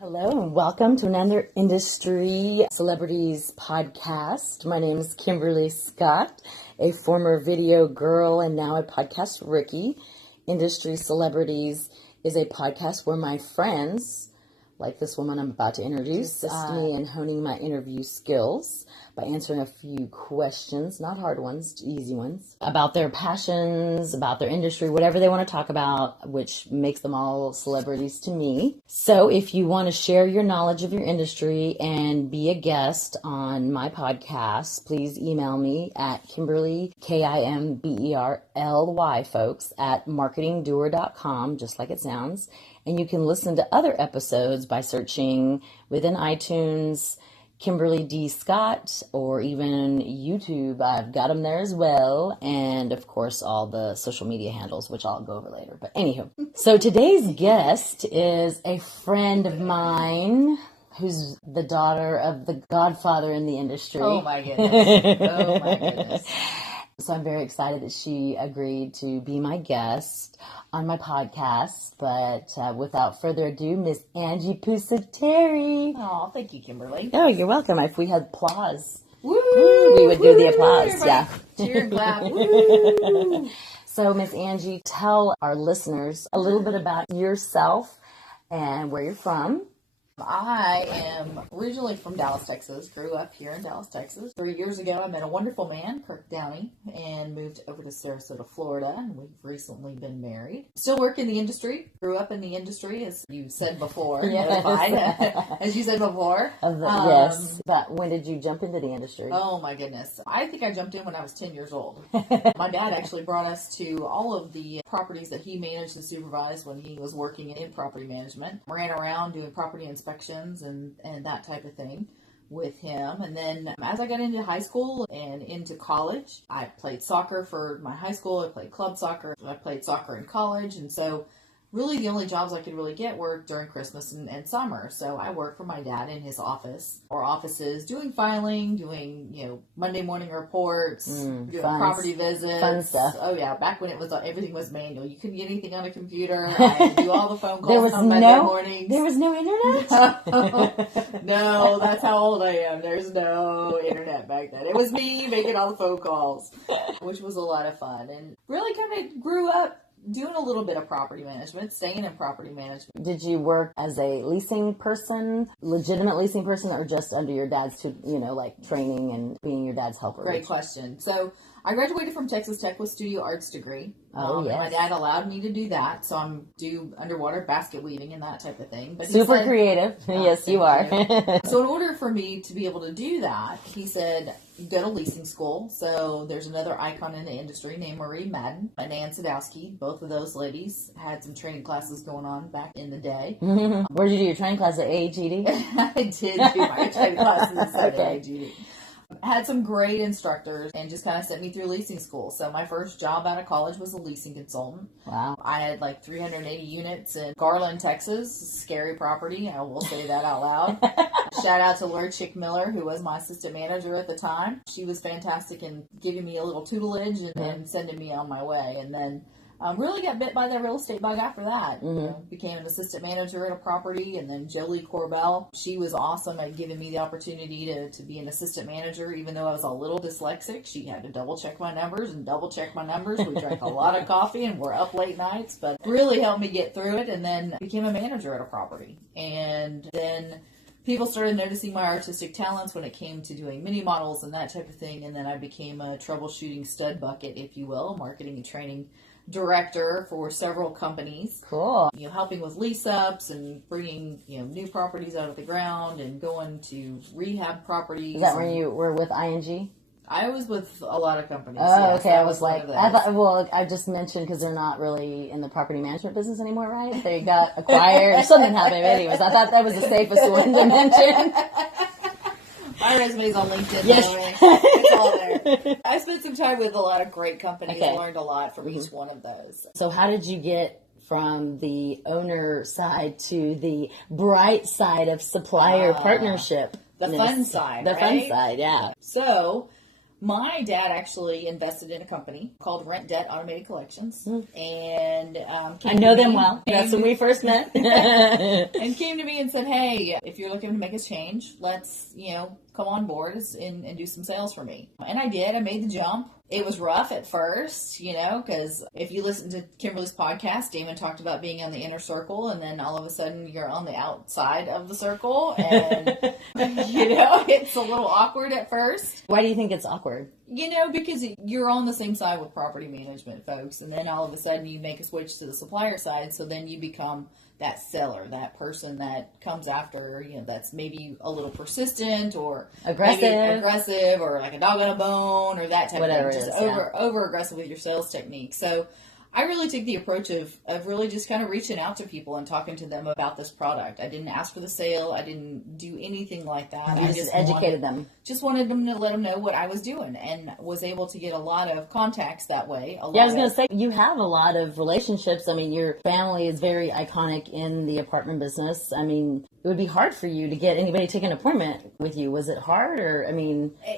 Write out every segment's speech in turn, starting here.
Hello and welcome to another Industry Celebrities podcast. My name is Kimberly Scott, a former video girl and now a podcast rookie. Industry Celebrities is a podcast where my friends, like this woman I'm about to introduce, assist me in honing my interview skills by answering a few questions, not hard ones, easy ones, about their passions, about their industry, whatever they want to talk about, which makes them all celebrities to me. So if you want to share your knowledge of your industry and be a guest on my podcast, please email me at Kimberly, Kimberly, folks, at marketingdoer.com, just like it sounds. And you can listen to other episodes by searching within iTunes, Kimberly D. Scott, or even YouTube. I've got them there as well. And of course, all the social media handles, which I'll go over later. But anywho, so today's guest is a friend of mine who's the daughter of the godfather in the industry. Oh my goodness. Oh my goodness. So I'm very excited that she agreed to be my guest on my podcast. But without further ado, Miss Angi Pusateri. Oh, thank you, Kimberly. Oh, you're welcome. If we had applause, Woo! we would do the applause. Everybody Yeah. cheer and clap. Woo! So, Miss Angi, tell our listeners a little bit about yourself and where you're from. I am originally from Dallas, Texas. Grew up here in Dallas, Texas. 3 years ago, I met a wonderful man, Kirk Downey, and moved over to Sarasota, Florida. And we've recently been married. Still work in the industry. Grew up in the industry, as you said before. Yes. As you said before. Yes. But when did you jump into the industry? Oh my goodness. I think I jumped in when I was 10 years old. My dad actually brought us to all of the properties that he managed and supervised when he was working in property management. Ran around doing property inspections and that type of thing with him. And then as I got into high school and into college, I played soccer for my high school. I played club soccer. I played soccer in college. And so really the only jobs I could really get were during Christmas and summer. So I worked for my dad in his office or offices doing filing, doing, Monday morning reports, doing property visits. Fun stuff. Oh yeah. Back when everything was manual. You couldn't get anything on a computer. I had to do all the phone calls There was on Monday mornings. There was no internet? No, that's how old I am. There's no internet back then. It was me making all the phone calls, which was a lot of fun and really kind of grew up doing a little bit of property management, staying in property management. Did you work as a leasing person, legitimate leasing person, or just under your dad's, training and being your dad's helper? Great question. So I graduated from Texas Tech with studio arts degree. Oh, yes. My dad allowed me to do that. So I'm do underwater basket weaving and that type of thing. But super creative. Yes, you are. So in order for me to be able to do that, he said, go to leasing school. So there's another icon in the industry named Marie Madden and Ann Sadowski. Both of those ladies had some training classes going on back in the day. Where did you do your training class at AAGD? I did do my training classes at Okay. AAGD. Had some great instructors and just kind of sent me through leasing school. So my first job out of college was a leasing consultant. Wow. I had like 380 units in Garland, Texas. Scary property. I will say that out loud. Shout out to Laura Chick Miller, who was my assistant manager at the time. She was fantastic in giving me a little tutelage and sending me on my way. And then really got bit by the real estate bug after that. Became an assistant manager at a property, and then Jolie Corbell. She was awesome at giving me the opportunity to be an assistant manager, even though I was a little dyslexic. She had to double check my numbers and double check my numbers. We drank a lot of coffee and were up late nights, but really helped me get through it, and then became a manager at a property. And then people started noticing my artistic talents when it came to doing mini models and that type of thing. And then I became a troubleshooting stud bucket, if you will, marketing and training director for several companies. Cool. Helping with lease ups and bringing, new properties out of the ground and going to rehab properties. Is that where you were with ING? I was with a lot of companies. Oh, yes, okay. I was like, I I just mentioned because they're not really in the property management business anymore, right? They got acquired or something happened. Anyways, I thought that was the safest one to mention. My resume's on LinkedIn. Yes. It's all there. I spent some time with a lot of great companies. Okay. I learned a lot from each one of those. So how did you get from the owner side to the bright side of supplier partnership? The fun side, The fun right? side, yeah. So My dad actually invested in a company called RentDebt Automated Collections, and I know them well. That's when we first met. And came to me and said, "Hey, if you're looking to make a change, let's come on board and do some sales for me." And I did. I made the jump. It was rough at first, because if you listen to Kimberly's podcast, Damon talked about being on the inner circle, and then all of a sudden you're on the outside of the circle, and it's a little awkward at first. Why do you think it's awkward? Because you're on the same side with property management folks, and then all of a sudden you make a switch to the supplier side, so then you become that seller, that person that comes after, that's maybe a little persistent or aggressive or like a dog on a bone or that type Whatever of thing. Just over aggressive with your sales technique. So I really took the approach of really just kind of reaching out to people and talking to them about this product. I didn't ask for the sale. I didn't do anything like that. I just educated them. Just wanted them to let them know what I was doing, and was able to get a lot of contacts that way. I was going to say, you have a lot of relationships. I mean, your family is very iconic in the apartment business. I mean, it would be hard for you to get anybody to take an appointment with you. Was it hard? Or,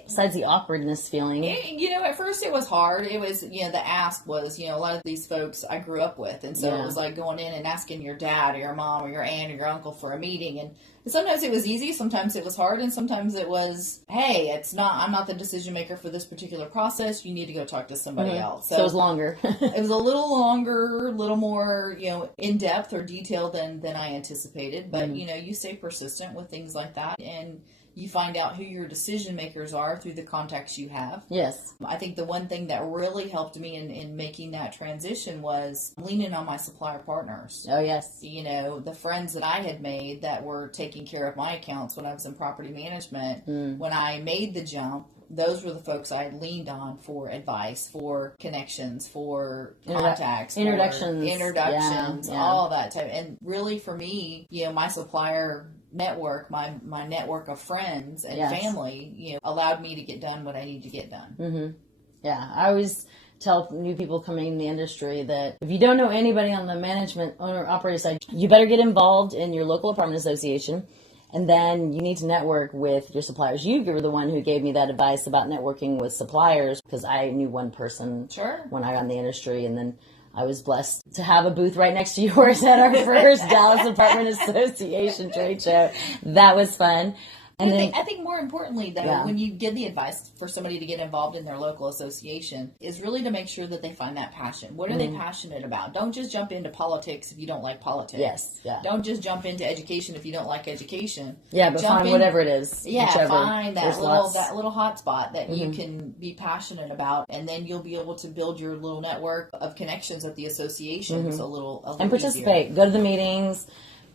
besides the awkwardness feeling? At first it was hard. It was, the ask was, a lot of these folks I grew up with. And so it was like going in and asking your dad or your mom or your aunt or your uncle for a meeting. And sometimes it was easy. Sometimes it was hard. And sometimes it was, hey, I'm not the decision maker for this particular process. You need to go talk to somebody else. So it was longer. It was a little longer, a little more, in depth or detailed than I anticipated. But, you stay persistent with things like that. And you find out who your decision makers are through the contacts you have. Yes. I think the one thing that really helped me in making that transition was leaning on my supplier partners. Oh, yes. The friends that I had made that were taking care of my accounts when I was in property management. When I made the jump, those were the folks I had leaned on for advice, for connections, for contacts, introductions, all that type. And really for me, my supplier network, my network of friends and family, allowed me to get done what I need to get done. Mm-hmm. Yeah, I always tell new people coming in the industry that if you don't know anybody on the management, owner, operator side, you better get involved in your local apartment association. And then you need to network with your suppliers. You were the one who gave me that advice about networking with suppliers, because I knew one person when I got in the industry. And then I was blessed to have a booth right next to yours at our first Dallas Apartment Association trade show. That was fun. And I think more importantly, though, when you give the advice for somebody to get involved in their local association, is really to make sure that they find that passion. What are they passionate about? Don't just jump into politics if you don't like politics. Yes, yeah. Don't just jump into education if you don't like education. Yeah, but find whatever it is. Yeah, find that little hot spot that you can be passionate about, and then you'll be able to build your little network of connections at the associations a little and participate. Easier. Go to the meetings.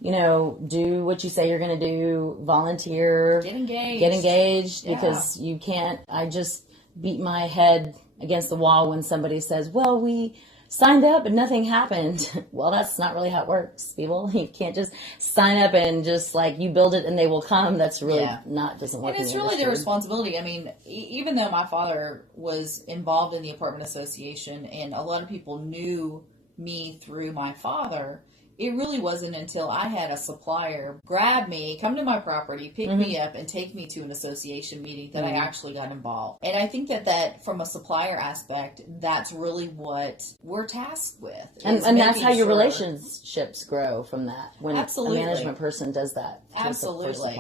Do what you say you're going to do, volunteer, get engaged because you can't, I just beat my head against the wall when somebody says, well, we signed up and nothing happened. Well, that's not really how it works, people. You can't just sign up and just you build it and they will come. That's really doesn't work. And it's really their responsibility. I mean, even though my father was involved in the apartment association and a lot of people knew me through my father, it really wasn't until I had a supplier grab me, come to my property, pick me up, and take me to an association meeting that I actually got involved. And I think that from a supplier aspect, that's really what we're tasked with. And that's how your relationships grow from that. When Absolutely. a management person does that. Absolutely.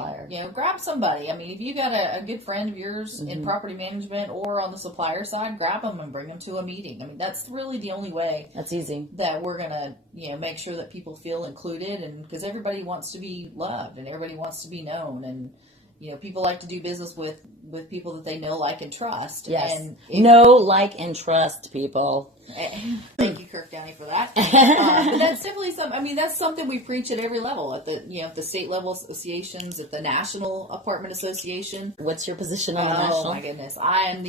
Grab somebody. I mean, if you got a good friend of yours in property management or on the supplier side, grab them and bring them to a meeting. I mean, that's really the only way. That's easy. That we're going to, make sure that people feel included, and because everybody wants to be loved and everybody wants to be known, and people like to do business with people that they know, like, and trust. Yes. And like, and trust people. Thank you, Kirk Downey, for that. But that's definitely that's something we preach at every level, at the state level associations, at the National Apartment Association. What's your position on the national? Oh my goodness. I'm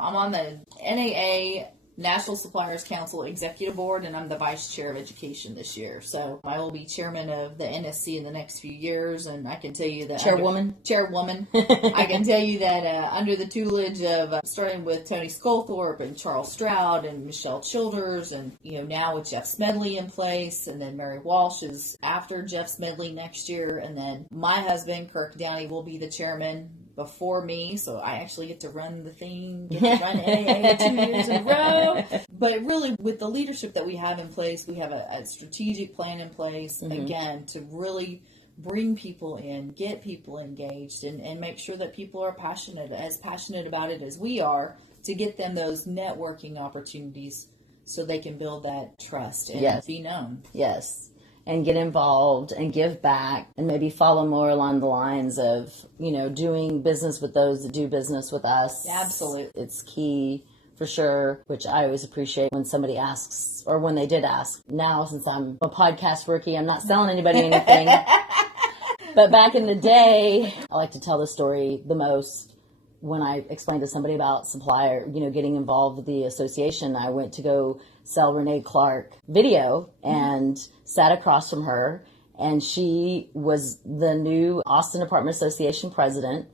on the NAA National Suppliers Council Executive Board, and I'm the Vice Chair of Education this year. So I will be chairman of the NSC in the next few years, and I can tell you that... Chairwoman. I can tell you that under the tutelage of starting with Tony Sculthorpe and Charles Stroud and Michelle Childers, and now with Jeff Smedley in place, and then Mary Walsh is after Jeff Smedley next year, and then my husband, Kirk Downey, will be the chairman before me, so I actually get to run the thing, get to run AA 2 years in a row. But really, with the leadership that we have in place, we have a strategic plan in place, again, to really bring people in, get people engaged, and make sure that people are as passionate about it as we are, to get them those networking opportunities so they can build that trust and be known. Yes. And get involved and give back and maybe follow more along the lines of, doing business with those that do business with us. Absolutely. It's key for sure, which I always appreciate when somebody asks, or when they did ask. Now, since I'm a podcast rookie, I'm not selling anybody anything. But back in the day, I like to tell the story the most when I explained to somebody about supplier, getting involved with the association. I went to go sell Renee Clark video and sat across from her, and she was the new Austin Apartment Association president.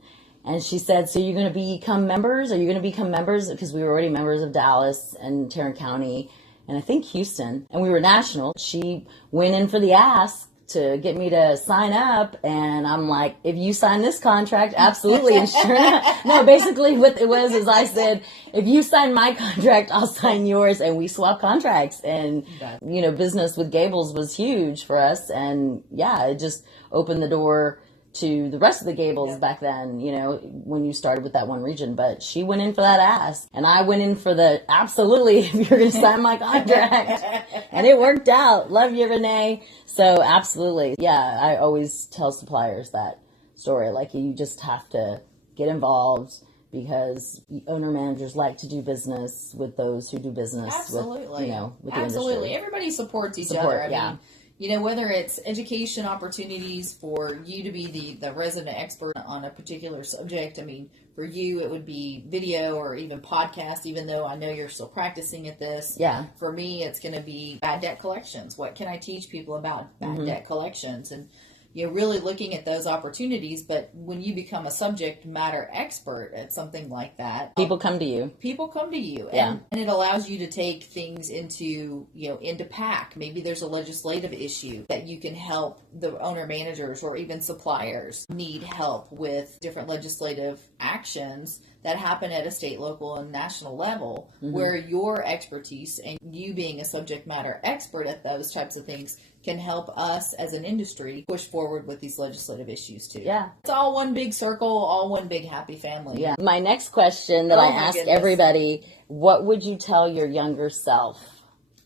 And she said, so you're going to become members? Are you going to become members? Because we were already members of Dallas and Tarrant County and I think Houston, and we were national. She went in for the ask to get me to sign up, and I'm like, if you sign this contract, absolutely. And sure enough, no, basically what it was is I said, if you sign my contract, I'll sign yours, and we swapped contracts. And business with Gables was huge for us, and it just opened the door to the rest of the Gables back then, when you started with that one region. But she went in for that ask, and I went in for the absolutely, if you're going to sign my contract. And it worked out. Love you, Renee. So absolutely. Yeah, I always tell suppliers that story. Like, you just have to get involved, because owner managers like to do business with those who do business with the industry. Everybody supports each other. I mean, whether it's education opportunities for you to be the resident expert on a particular subject. I mean, for you, it would be video or even podcast, even though I know you're still practicing at this. Yeah. For me, it's going to be bad debt collections. What can I teach people about bad debt collections? And really looking at those opportunities. But when you become a subject matter expert at something like that, people come to you. And it allows you to take things into PAC. Maybe there's a legislative issue that you can help the owner managers or even suppliers need help with different legislative actions that happen at a state, local, and national level, where your expertise and you being a subject matter expert at those types of things can help us as an industry push forward with these legislative issues too. Yeah. It's all one big circle, all one big happy family. Yeah. My next question that I ask everybody, what would you tell your younger self?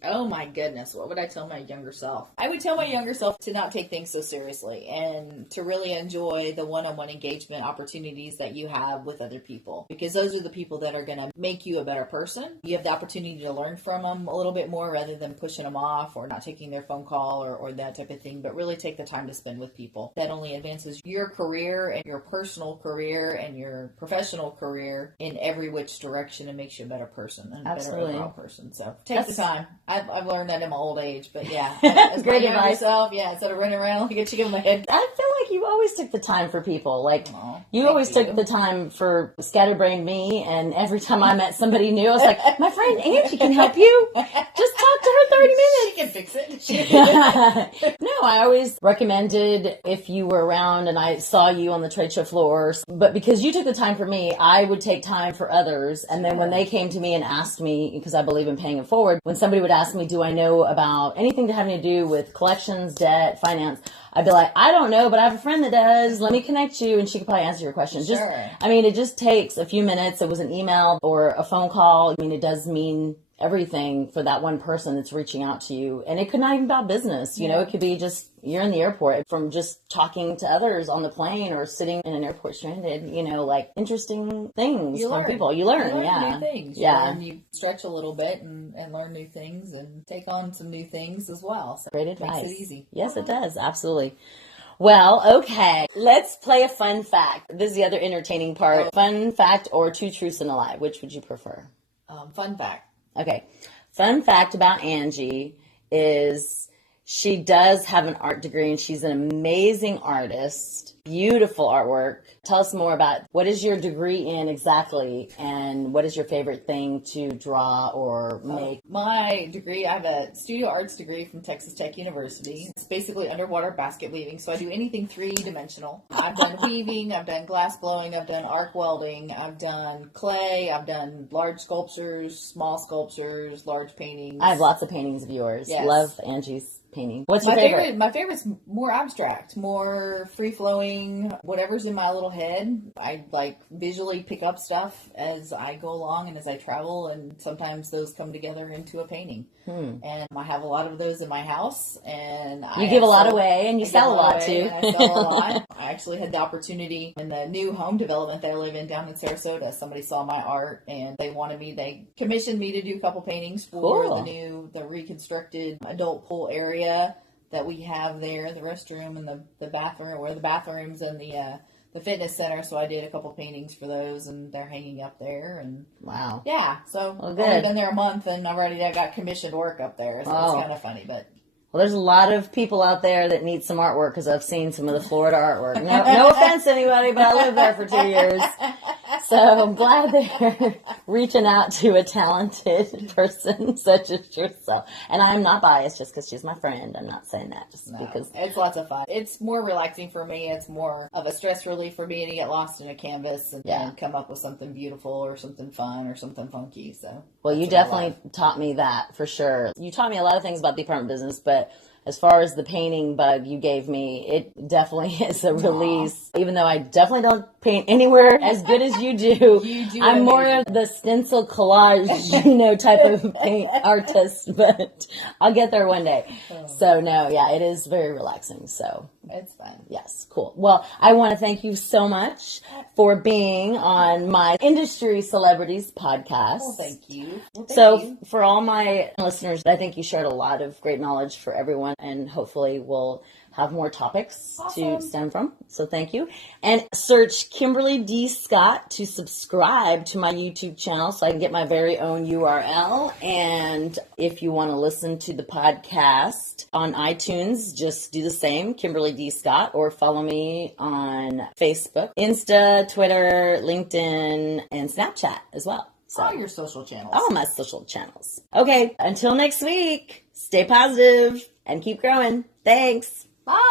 Oh my goodness, what would I tell my younger self? I would tell my younger self to not take things so seriously and to really enjoy the one-on-one engagement opportunities that you have with other people, because those are the people that are going to make you a better person. You have the opportunity to learn from them a little bit more rather than pushing them off or not taking their phone call or that type of thing, but really take the time to spend with people. That only advances your career and your personal career and your professional career in every which direction and makes you a better person and a better overall person. So take the time. I've learned that in my old age, but as great my advice. younger self, instead of running around like a chicken in my head. I feel like you always took the time for people. Like, you always took the time for scatterbrained me, and every time I met somebody new, I was like, my friend Angie can help you. Just talk to her 30 minutes. She can fix it. No, I always recommended if you were around and I saw you on the trade show floor, but because you took the time for me, I would take time for others. And then when they came to me and asked me, because I believe in paying it forward, when somebody would ask me, do I know about anything having to do with collections, debt, finance, I'd be like, I don't know, but I have a friend that does. Let me connect you, and she could probably answer your question. It just takes a few minutes. It was an email or a phone call. I mean, it does mean everything for that one person that's reaching out to you. And it could not even be about business. It could be just you're in the airport, from just talking to others on the plane or sitting in an airport stranded, like interesting things from people. You learn new things. You stretch a little bit and learn new things and take on some new things as well. So great advice. Makes it easy. Yes, it does. Absolutely. Well, okay. Let's play a fun fact. This is the other entertaining part. Fun fact or two truths and a lie. Which would you prefer? Fun fact. Okay. Fun fact about Angie is She does have an art degree and she's an amazing artist. Beautiful artwork. Tell us more about what is your degree in exactly and what is your favorite thing to draw or make? My degree, I have a studio arts degree from Texas Tech University. It's basically underwater basket weaving, so I do anything three-dimensional. I've done weaving, I've done glass blowing, I've done arc welding, I've done clay, I've done large sculptures, small sculptures, large paintings. I have lots of paintings of yours. Yes. Love Angie's painting. What's your favorite? My favorite's more abstract, more free-flowing, whatever's in my little head. I like visually pick up stuff as I go along and as I travel, and sometimes those come together into a painting. And I have a lot of those in my house, and you give a lot away, and you sell a lot too. And I sell a lot. I actually had the opportunity in the new home development that I live in down in Sarasota. Somebody saw my art, and they commissioned me to do a couple paintings for the reconstructed adult pool area that we have there, the restroom and the bathroom, or the bathrooms and the fitness center. So I did a couple paintings for those, and they're hanging up there. And wow, yeah. So I've only been there a month, and I got commissioned work up there. So it's kind of funny, but. Well, there's a lot of people out there that need some artwork because I've seen some of the Florida artwork. No offense to anybody, but I lived there for 2 years. So I'm glad they're reaching out to a talented person such as yourself. And I'm not biased just because she's my friend. I'm not saying that just because. It's lots of fun. It's more relaxing for me. It's more of a stress relief for me to get lost in a canvas and come up with something beautiful or something fun or something funky. So. Well, you definitely taught me that for sure. You taught me a lot of things about the apartment business, but as far as the painting bug you gave me, it definitely is a release. Even though I definitely don't paint anywhere as good as you do. I'm more of the stencil collage, type of paint artist, but I'll get there one day. So it is very relaxing. So it's fun. Yes, cool. Well, I want to thank you so much for being on my Industry Celebrities podcast. Well, thank you. For all my listeners, I think you shared a lot of great knowledge for everyone, and hopefully we'll have more topics to stem from. So thank you. And search Kimberly D. Scott to subscribe to my YouTube channel so I can get my very own URL. And if you want to listen to the podcast on iTunes, just do the same, Kimberly D. Scott, or follow me on Facebook, Insta, Twitter, LinkedIn, and Snapchat as well. So, all your social channels. All my social channels. Okay, until next week, stay positive and keep growing. Thanks. Bye.